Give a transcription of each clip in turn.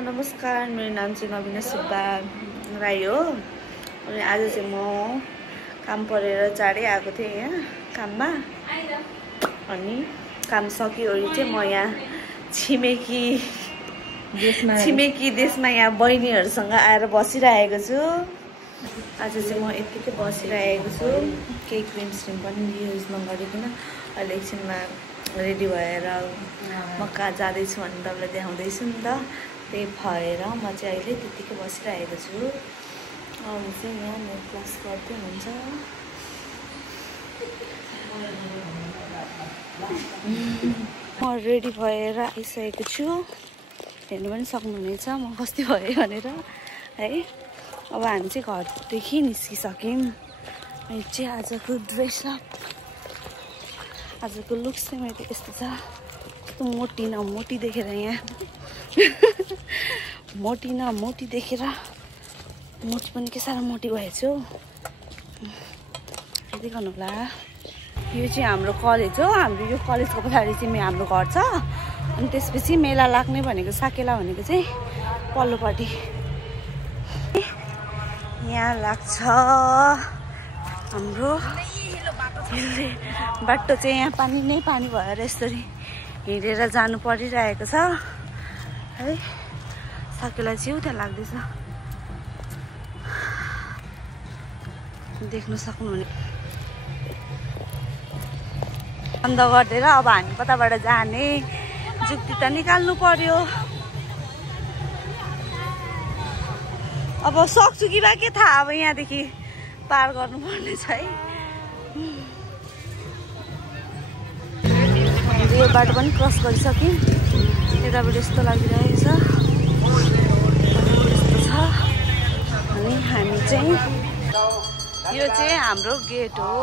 नमस्कार, मेरो नाम चाहिँ नवीना सुब्बा राई हो। अनि आज चाहिँ म काम परेर चाँडै आएको थिएँ यहाँ काममा। अनि काम सकिओरि चाहिँ म यहाँ छिमेकी देशमा यहाँ बहिनीहरूसँग आएर बसिरहेको छु। आज चाहिँ म यत्तिकै बसिरहेको छु, केही क्रिम स्रिम पनि युज नगरिकन। अहिले एकछिनमा रेडी भएर म कहाँ जाँदैछु भने तपाईँलाई देखाउँदैछु नि त। त्यही भएर म चाहिँ अहिले त्यत्तिकै बसिरहेको छु। अरू चाहिँ यहाँ मेरो क्लास गर्दै हुन्छ। म रेडी भएर आइसकेको छु, हेर्नु पनि सक्नुहुनेछ म कस्तो भएँ भनेर है। अब हामी चाहिँ घरदेखि निस्किसक्यौँ। अनि चाहिँ आजको ड्रेसअप, आजको लुक्स चाहिँ मेरो यस्तो छ। कस्तो मोटी न मोटी देखेर यहाँ मोटी न मोटी देखेर मोटी पनि के साह्रो मोटी भएछु। यति गर्नु होला। यो चाहिँ हाम्रो कलेज हो। हाम्रो यो कलेजको पछाडि चाहिँ हाम्रो घर छ। अनि त्यसपछि मेला लाग्ने भनेको साकेला भनेको चाहिँ पल्लोपट्टि यहाँ लाग्छ हाम्रो। बाटो चाहिँ यहाँ पानी नै पानी भएर यसरी हिँडेर जानु परिरहेको छ है। साकेला चाहिँ त्यहाँ लाग्दैछ, देख्न सक्नुहुने। बन्द गरिदिएर अब हामी कताबाट जाने जुक्ति त निकाल्नु पर्यो। अब सक्छु कि बा के थाहा। अब यहाँदेखि पार गर्नुपर्ने छ है। यो बाटो पनि क्रस गरिसक्यौँ। यताबाट यस्तो लागिरहेको छ, यस्तो छ। अनि हामी चाहिँ यो चाहिँ हाम्रो गेट हो,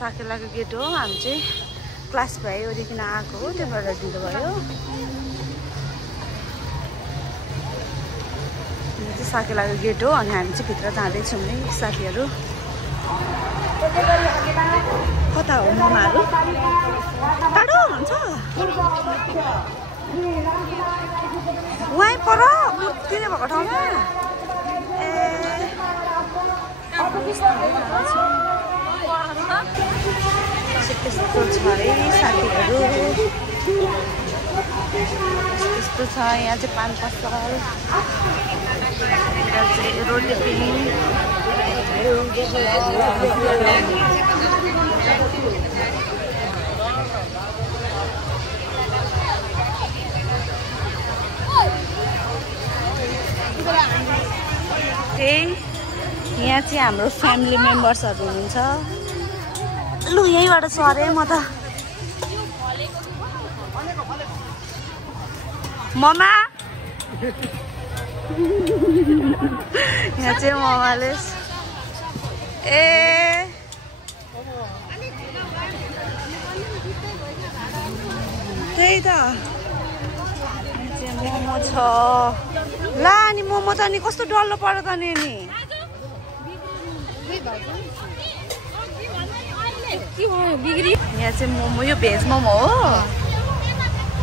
साकेलाको गेट हो। हामी चाहिँ क्लास भ्याइओरिकन आएको हो, त्यो भएर ढिलो भयो। यो चाहिँ साकेलाको गेट हो। अनि हामी चाहिँ भित्र जाँदैछौँ नि साथीहरू। कता हो ममाहरू? टाढो हुन्छ वहीँ पर मूर्ति नै भएको ठाउँमा। त्यस्तो छ है साथीहरू, त्यस्तो छ। यहाँ चाहिँ पान पसल, यहाँ चाहिँ रोटी पिङ। यहाँ चाहिँ हाम्रो फ्यामिली मेम्बर्सहरू हुनुहुन्छ। लु यहीँबाट सरे म त। ममा यहाँ चाहिँ ममाले त्यही त मोमो छ। ला अनि मोमो त अनि कस्तो डल्लो पर्यो त नि। यहाँ चाहिँ मोमो, यो भेज मोमो हो।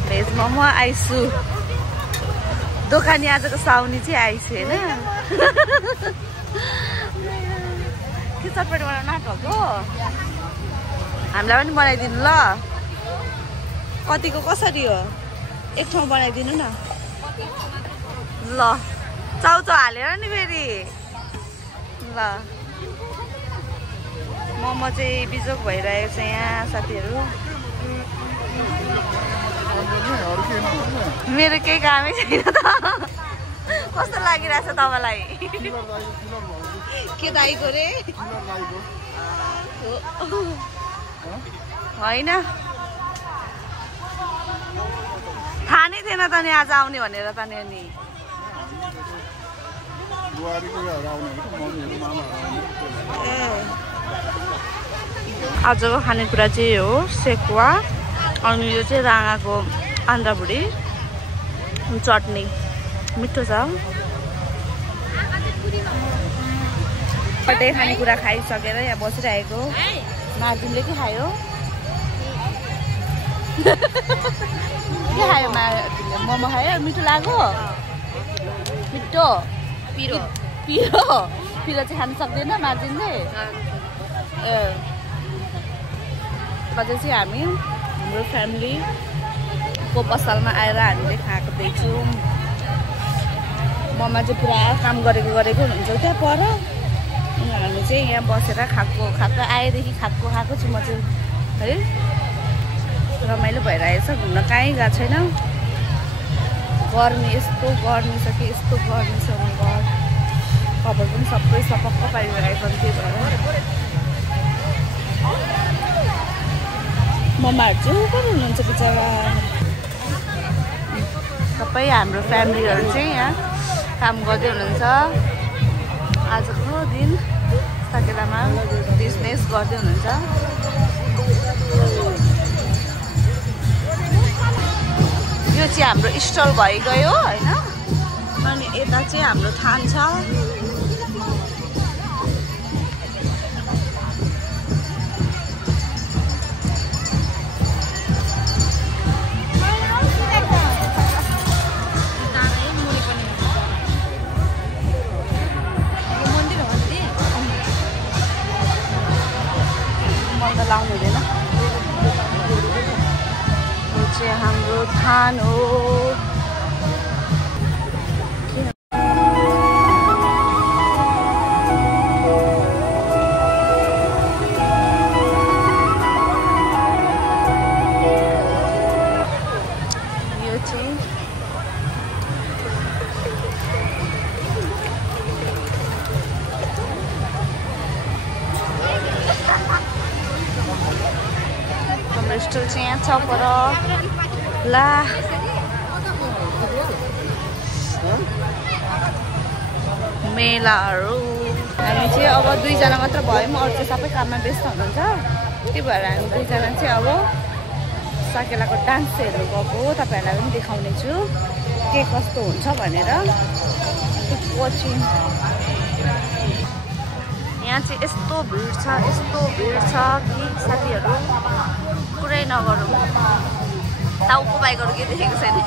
भेज मोमो आइसु दोकानी आजको साउनी चाहिँ आइसु होइन। के चटपटी बनाउनु आँटेको? हामीलाई पनि बनाइदिनु ल। कतिको कसरी हो? एक ठाउँ बनाइदिनु न ल। चाउचाउ हालेर नि फेरि ल। मोमो चाहिँ बिजोक भइरहेको छ यहाँ साथीहरू। मेरो केही कामै छैन त। कस्तो लागिरहेछ तपाईँलाई? के दाइको रे? होइन थाहा नै थिएन त नि आज आउने भनेर त नि। आजको खानेकुरा चाहिँ हो सेकुवा। अनि यो चाहिँ राँगाको आन्द्राभुडी चटनी, मिठो छ। पट्टै खानेकुरा खाइसकेर यहाँ बसिरहेको। नाजिमले के खायो? के खायो मोमो खायो मिठो लाग्यो मिठो पिरो पिरो पिरो चाहिँ खान सक्दैन मार्जिन चाहिँ अझै चाहिँ हामी हाम्रो फ्यामिलीको पसलमा आएर हामीले खाएको देख्छौँ ममा चाहिँ पुरा काम गरेको हुनुहुन्छ त्यहाँ पर हामी चाहिँ यहाँ बसेर खाएको आएदेखि खाएको छु म चाहिँ है रमाइलो भइरहेछ घुम्न कहीँ गएको छैन गर्मी यस्तो गर्मी छ कि यस्तो गर्मी छ घर कभर पनि सबै सपक्क पारिरहेको त्यही भएर मम्माहरू चाहिँ कहाँ हुनुहुन्छ बिचरा सबै हाम्रो फ्यामिलीहरू चाहिँ यहाँ काम गर्दै हुनुहुन्छ आजको दिन साकेलामा बिजनेस गर्दै हुनुहुन्छ यो चाहिँ हाम्रो स्टल भइगयो होइन अनि यता चाहिँ हाम्रो थान छ लाउनु हुँदैन यो चाहिँ हाम्रो थान हो यो चाहिँ स्टल चाहिँ यहाँ छ पर ला मेलाहरू हामी चाहिँ अब 2 जना मात्र भयौँ अरू चाहिँ सबै काममा व्यस्त हुनुहुन्छ त्यही भएर हामी 2 जना चाहिँ अब साकेलाको डान्स हेर्नु गएको तपाईँहरूलाई पनि देखाउने छु के कस्तो हुन्छ भनेर कोचिङ यहाँ चाहिँ यस्तो भिड छ कि साथीहरू पुरै नगरौँ टाउको बाइकहरू के देखेको छैन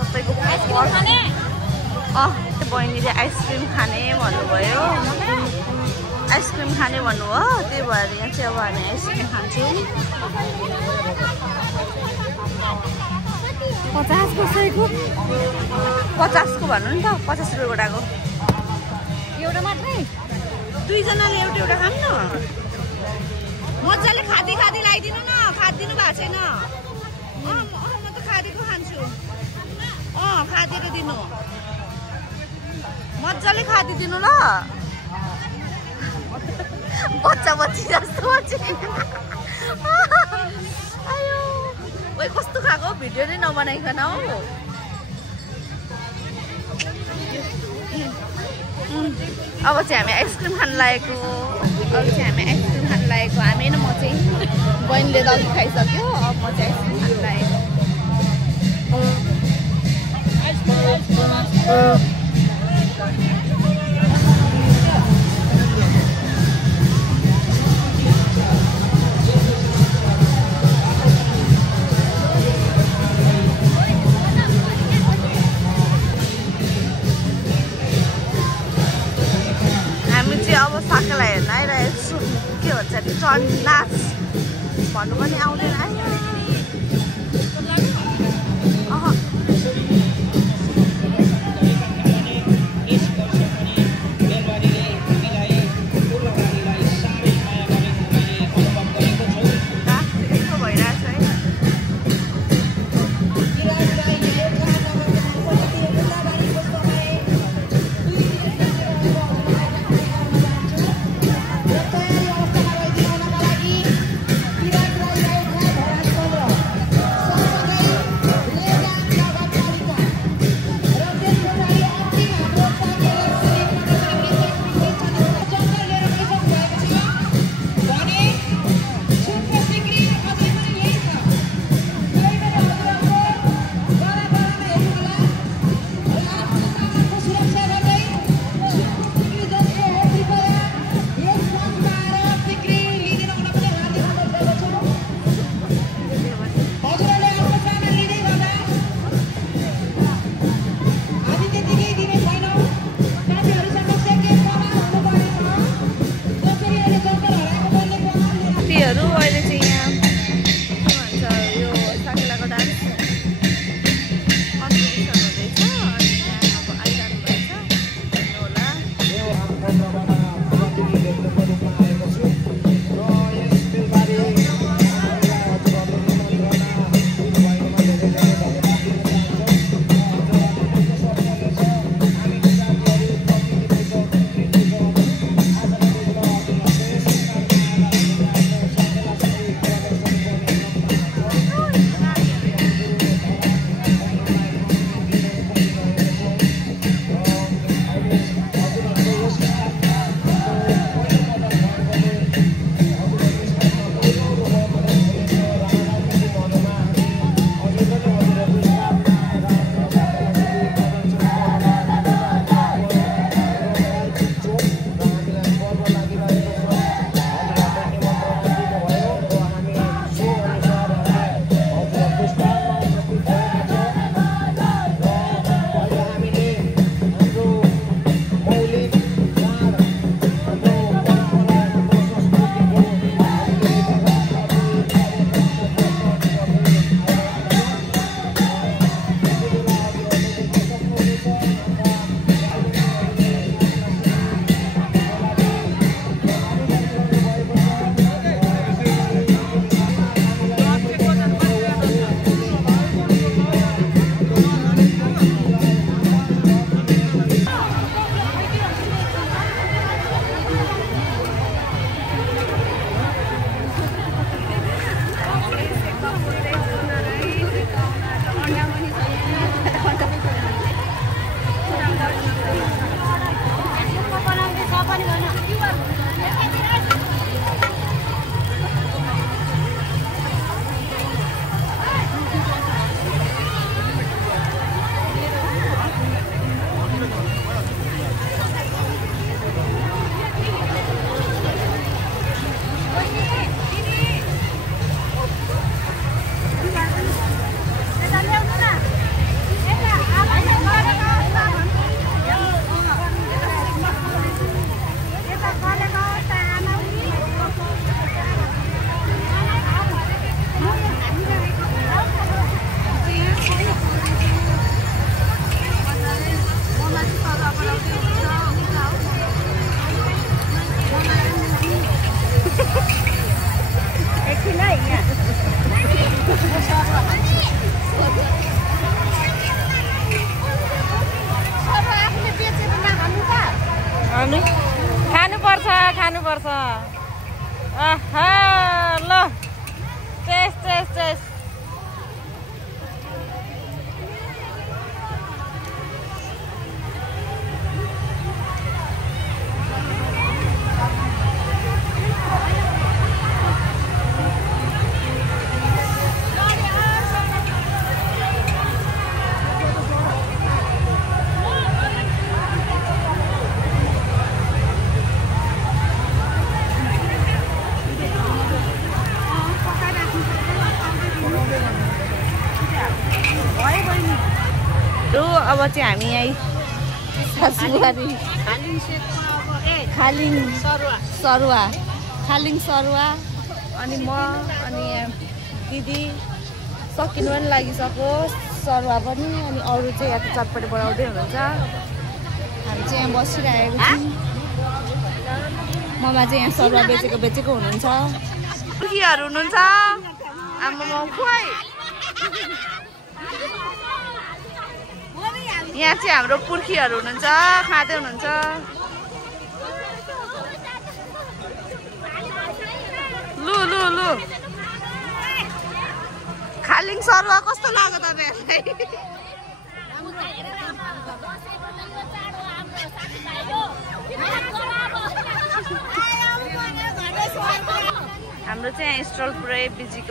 सबैको बहिनीले आइसक्रिम खाने भन्नुभयो आइसक्रिम खाने भन्नुभयो त्यही भएर यहाँ चाहिँ अब हामी आइसक्रिम खान्छौँ 50 को भन्नु नि त 50 रुपियाँ गोटाको एउटा मात्रै 2 जनाले एउटा खाऊँ न मजाले खादी लगाइदिनु न खादिनु भएको छैन म त खादीको खान्छु खादीको दिनु मजाले खादिदिनु ल बच्चा जस्तो आयो ओइ कस्तो खाएको भिडियो नै नबनाइकन हौ अब चाहिँ हामी आइसक्रिम खान लागेको हामी न म चाहिँ बहिनीले त अघि खाइसक्यो अब म चाहिँ आइसक्रिम खान लागेको अब साकेला हेर्न आइरहेको छु के भन्छ अरे नाच भन्नु पनि आउँदैन पर्छ आहा ल टेस्ट टेस्ट टेस्ट अब चाहिँ हामी यहीँ खालिङ सरुवा अनि म अनि यहाँ दिदी सकिनु पनि लागिसक्यो सरुवा पनि अनि अरू चाहिँ यहाँ चटपटे बनाउँदै हुनुहुन्छ हामी चाहिँ यहाँ बसिरहेको छौँ ममा चाहिँ यहाँ सरुवा बेचेको हुनुहुन्छ पुर्खीहरू हुनुहुन्छ आमामा खुवाई यहाँ चाहिँ हाम्रो पुर्खीहरू हुनुहुन्छ खाँदै हुनुहुन्छ लु लु लु खालिङ सरुवा कस्तो लाग्यो तपाईँहरूलाई हाम्रो चाहिँ यहाँ स्टल पुरै बिजी छ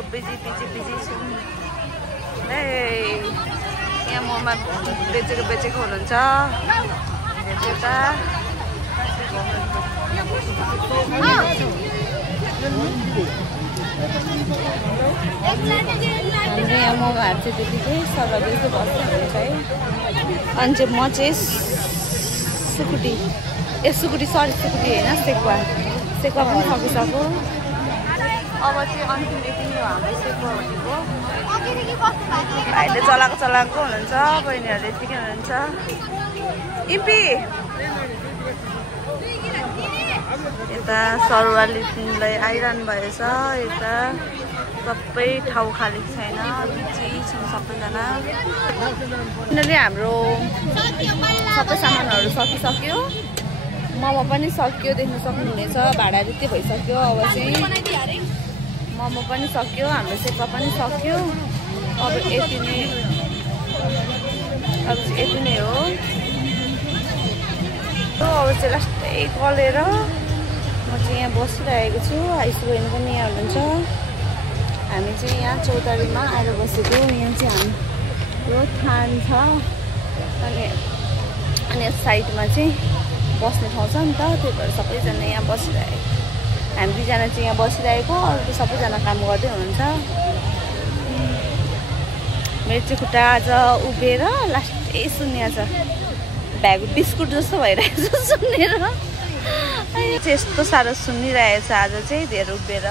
यहाँ ममा बेचेको हुनुहुन्छ यता हाम्रो यहाँ मगाहरू चाहिँ त्यतिकै सरुवा बेच्दै बस्नुहुन्छ है अनि चाहिँ म चाहिँ सुकुटी सुकुटी होइन सेकुवा पनि सकिसक्यो अब चाहिँ अन्तिम यति नै हो हाम्रो सेकुवा भनेको भाइले चलाएको हुनुहुन्छ बहिनीहरूले यतिकै हुनुहुन्छ इम्पी यता सरुवा लिच्नुलाई आइरहनु भएछ यता सबै ठाउँ खाली छैन बिजी छौँ सबैजना उनीहरूले हाम्रो सबै सामानहरू सकिसक्यो मोमो पनि सक्यो देख्न सक्नुहुनेछ भाडा त्यति भइसक्यो अब चाहिँ मोमो पनि सक्यो हाम्रो सेकुवा पनि सक्यो अब यति नै हो अब चाहिँ लास्टै कलेर म चाहिँ यहाँ बसिरहेको छु आइसु बहिनी पनि यहाँ हुनुहुन्छ हामी चाहिँ यहाँ चौतारीमा आएर बसेको यहाँ चाहिँ हाम्रो थान छ अनि साइडमा चाहिँ बस्ने ठाउँ छ नि त त्यही भएर सबैजना यहाँ बसिरहेको हामी दुईजना चाहिँ यहाँ बसिरहेको अरू सबैजना काम गर्दै हुनुहुन्छ मेरो चाहिँ खुट्टा आज उभिएर लास्टै सुन्या छ भ्यागु बिस्कुट जस्तो भइरहेको छ सुनेर यस्तो साह्रो सुनिरहेछ आज चाहिँ धेरै उभिएर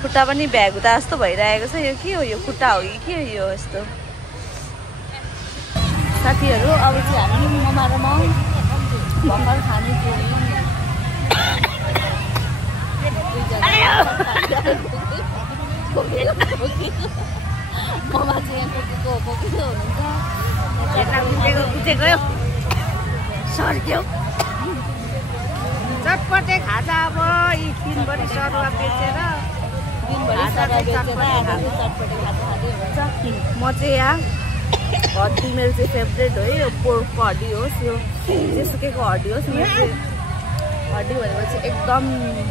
खुट्टा पनि भ्यागुता जस्तो भइरहेको छ यो के हो यो खुट्टा हो कि के हो यो यस्तो साथीहरू अब चाहिँ हामी ममा र म भर्खर खाने ममा चाहिँ यहाँ बोकेको हुनुहुन्छ सर्क्यो चटपटे खाजा अब यी दिनभरि सरुवा बेचेर चटपटे खाजा खाँदै हुन्छ म चाहिँ यहाँ हड्डी मेरो चाहिँ फेभरेट हो यो पोर्कको हड्डी होस् यो जेसुकैको हड्डी होस् मेरो चाहिँ हड्डी भनेको चाहिँ एकदम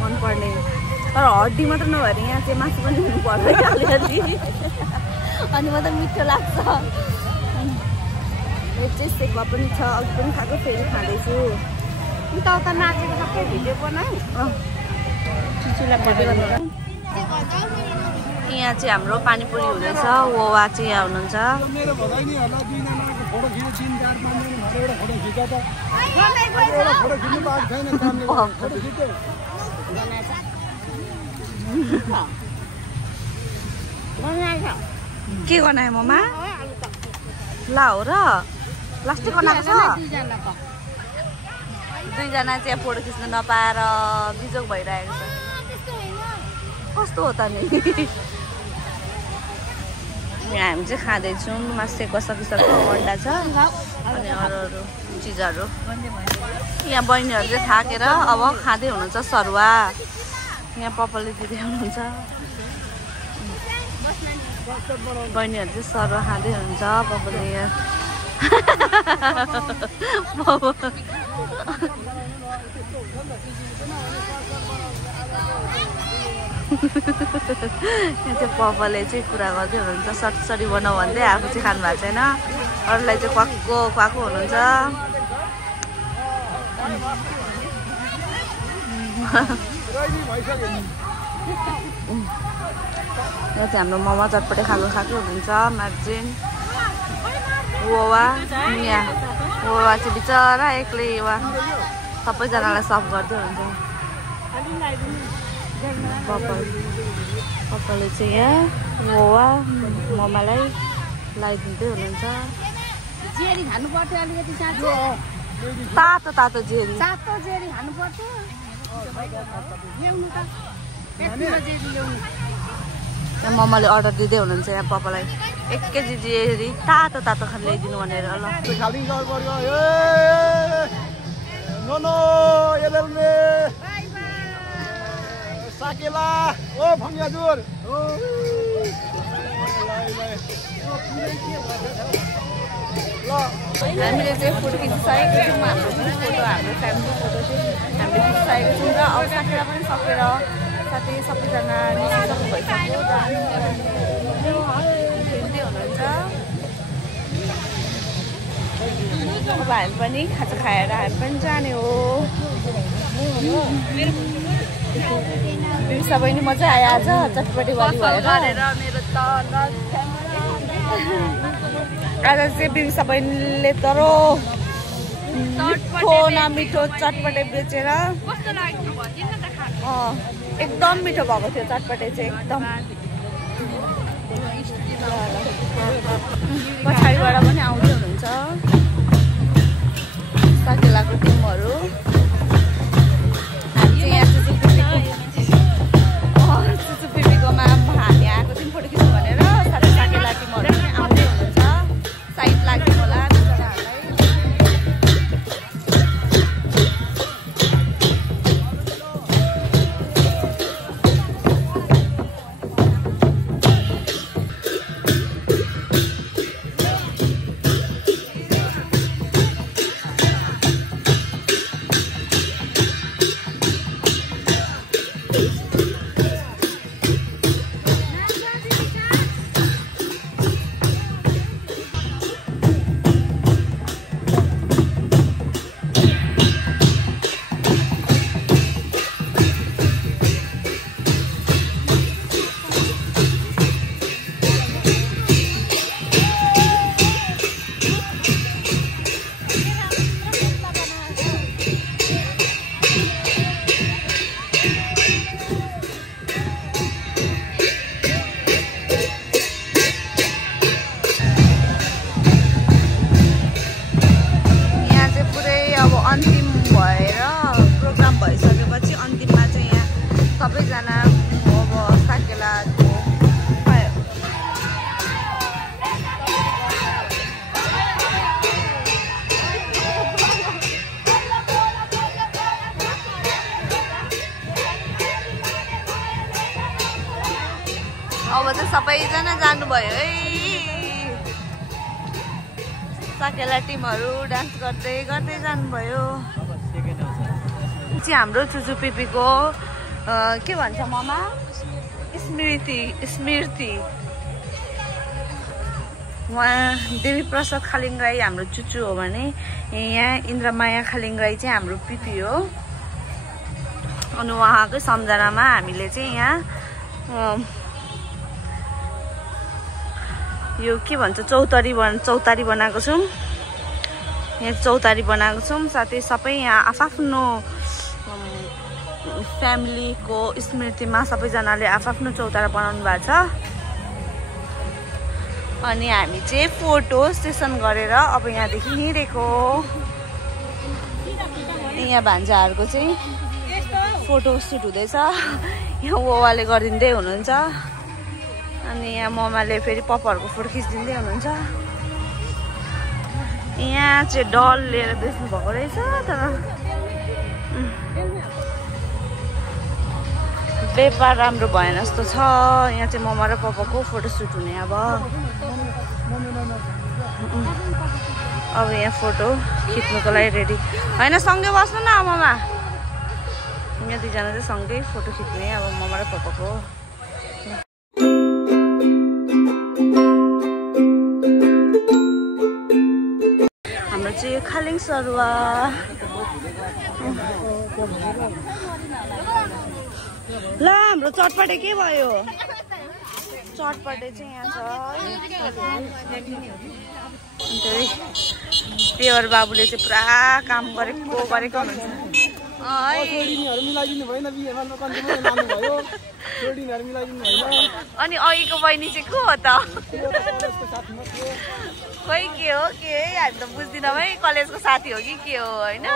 मनपर्ने तर हड्डी मात्र नभएर यहाँ चाहिँ मासु पनि हुनु पर्दैन अलिकति अनि म त मिठो लाग्छ यो चाहिँ सेकुवा पनि छ अघि पनि खाएको फेरि खाँदैछु उता नाचेको सबै भिडियो बनाऊ यहाँ चाहिँ हाम्रो पानीपुरी हुँदैछ वोवा चाहिँ यहाँ हुनुहुन्छ के बनायो ममा ला हो र प्लास्टिक बनाएको छ दुईजना चाहिँ फोटो खिच्न नपाएर बिजोग भइरहेको छ कस्तो हो त नि हामी चाहिँ खाँदैछौँ मासुको सकिसक्यो अन्डा छ अनि अरू चिजहरू यहाँ बहिनीहरू चाहिँ थाकेर अब खाँदै हुनुहुन्छ सरुवा यहाँ पपलले दिँदै हुनुहुन्छ बहिनीहरू चाहिँ सरुवा खाँदै हुनुहुन्छ पपलले यहाँ यहाँ चाहिँ पपलले चाहिँ कुरा गर्दै हुनुहुन्छ सटसरी बनाऊ भन्दै आफू चाहिँ खानु भएको छैन अरूलाई चाहिँ क्वाक्को खुवाएको हुनुहुन्छ यहाँ चाहिँ हाम्रो मोमो चटपटे खाएको हुनुहुन्छ मार्जिन वोवा यहाँ वोवा चाहिँ बिचरा एक्लै वा सबैजनालाई सर्भ गर्दै हुन्छ पपलले चाहिँ यहाँ वोवा मोमोलाई लगाइदिँदै हुनुहुन्छ जेरी खानु पर्थ्यो अलिकति साँच्चै तातो तातो जेरी खानु पर्थ्यो ल्याउनु त यहाँ मोमोले अर्डर दिँदै हुनुहुन्छ यहाँ पपललाई 1 केजी जेरी तातो तातो खान ल्याइदिनु भनेर ल साकेला ओ भङ्गाजुर हामीले चाहिँ फोटो खिचिसकेको छौँ हाम्रो फ्यामिली फोटो चाहिँ हामीले खिचिसकेको छौँ र अब साकेला पनि सकेर साथै सबैजना निस्किसक्नु भइसक्यो हिँड्दै हुनुहुन्छ अब हामी पनि खाजा खाएर हामी पनि जाने हो बिर्सा बहिनी मजा आयो आज चटपटे वाली भएर आज चाहिँ बिर्सा बहिनीले तर मिठो नमिठो चटपटे बेचेर एकदम मिठो भएको थियो चटपटे चाहिँ एकदम पछाडिबाट पनि आउँदै हुनुहुन्छ साकेलाको टिमहरू सुसुपिपीकोमा हामी आएको थियौँ फोटो खिच्नु भनेर साथै साकेला टिमहरू पनि आउँदै हुनुहुन्छ साइड लाग्यो होला अब चाहिँ सबैजना जानुभयो है साकेला टिमहरू डान्स गर्दै गर्दै जानुभयो चाहिँ हाम्रो चुचुपिपीको के भन्छ ममा स्मृति उहाँ देवी प्रसाद खालिङ राई हाम्रो चुचु हो भने यहाँ इन्द्रमाया खालिङ राई चाहिँ हाम्रो पिपी हो अनि उहाँकै सम्झनामा हामीले चाहिँ यहाँ यो के भन्छ चौतारी बनाएको छौँ यहाँ चौतारी बनाएको छौँ साथै सबै यहाँ आफ्नो फ्यामिलीको स्मृतिमा सबैजनाले आफ्नो चौतारा बनाउनु भएको छ अनि हामी चाहिँ फोटो सेसन गरेर अब यहाँदेखि हिँडेको यहाँ भान्जाहरूको चाहिँ फोटो सुट हुँदैछ यहाँ वोवाले गरिदिँदै हुनुहुन्छ अनि यहाँ ममाले फेरि पपाहरूको फोटो खिचिदिँदै हुनुहुन्छ। यहाँ चाहिँ डल लिएर बेच्नु भएको रहेछ तर व्यापार राम्रो भएन जस्तो छ। यहाँ चाहिँ ममा र पपाको फोटोसुट हुने अब यहाँ फोटो खिच्नुको लागि रेडी होइन। सँगै बस्नु न ममा। यहाँ दुईजना चाहिँ सँगै फोटो खिच्ने अब ममा र पपाको। हाम्रो चाहिँ खालिङ सरुवा। ल हाम्रो चटपटे के भयो? चटपटे चाहिँ यहाँ छ। देवर बाबुले चाहिँ पुरा काम गरेको हुनुहुन्छ। अनि अघिको बहिनी चाहिँ को हो त? खोइ के हो के हामी त बुझ्दिनँ है। कलेजको साथी हो कि के हो होइन?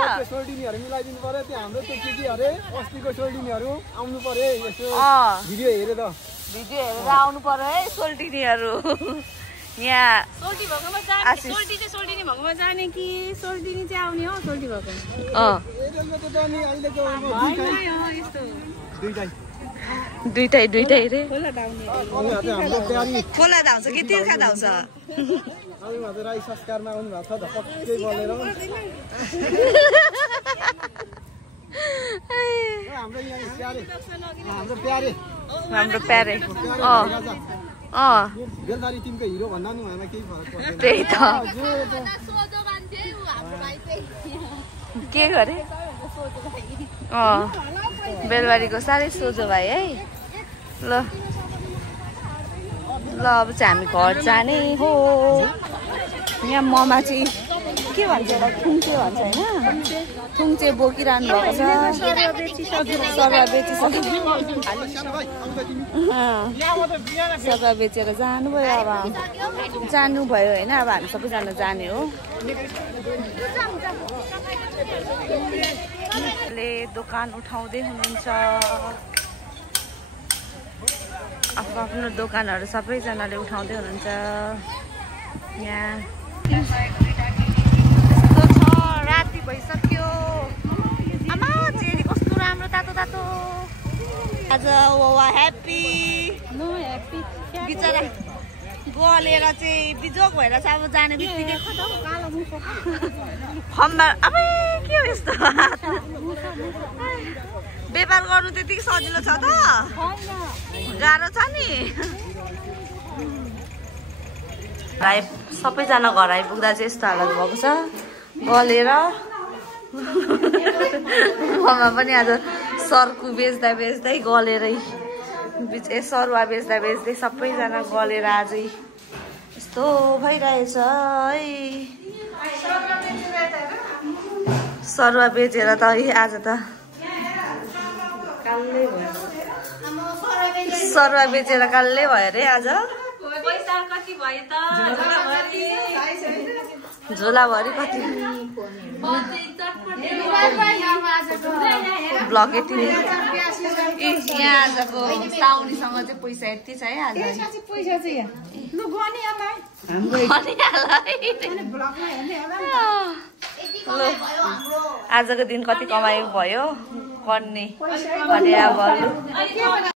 भिडियो हेरेर आउनु पर्यो है सोल्टिनीहरू। यहाँ सोल्टी भएकोमा जाने कि सोल्टिनी चाहिँ आउने हो? सोल्टी भएको दुइटै रे। खोला धाउँछ कि तिर्खा धाउँछ? हाम्रो प्यारे त्यही त के गरे? बेलबारीको साह्रै सोझो भाइ है। ल अब चाहिँ हामी घर जाने हो। यहाँ ममा चाहिँ के भन्छ थुङ्चे भन्छ होइन? थुङ्चे बोकिरहनु भएको छ। सरुवा बेचेर जानुभयो। अब जानुभयो होइन। अब हामी सबैजना जाने हो। दोकान उठाउँदै हुनुहुन्छ। आफ्नो दोकानहरू सबैजनाले उठाउँदै हुनुहुन्छ। यहाँ राति भइसक्यो। आमा चेरी कस्तो राम्रो तातो तातो। आज ह्याप्पी बिचरा गलेर चाहिँ बिजोग भएर चाहिँ अब जाने बित्तिकै खम्बा। अब के हो यस्तो? व्यापार गर्नु त्यतिकै सजिलो छ त? गाह्रो छ नि। सबैजना घर आइपुग्दा चाहिँ यस्तो हालत भएको छ गलेर। ममा पनि आज सर्कु बेच्दै गलेरै सरुवा बेच्दै सबैजना गलेर आजै यस्तो भइरहेछ है। सरुवा बेचेर त आज त सरुवा बेचेर कालै भयो रे आज। पैसा कति भयो त? झोलाभरि कति? ब्लक यति नै। यहाँ आजको साउनीसँग चाहिँ पैसा यति छ है आज। आजको दिन कति कमाइ भयो गर्ने भने अब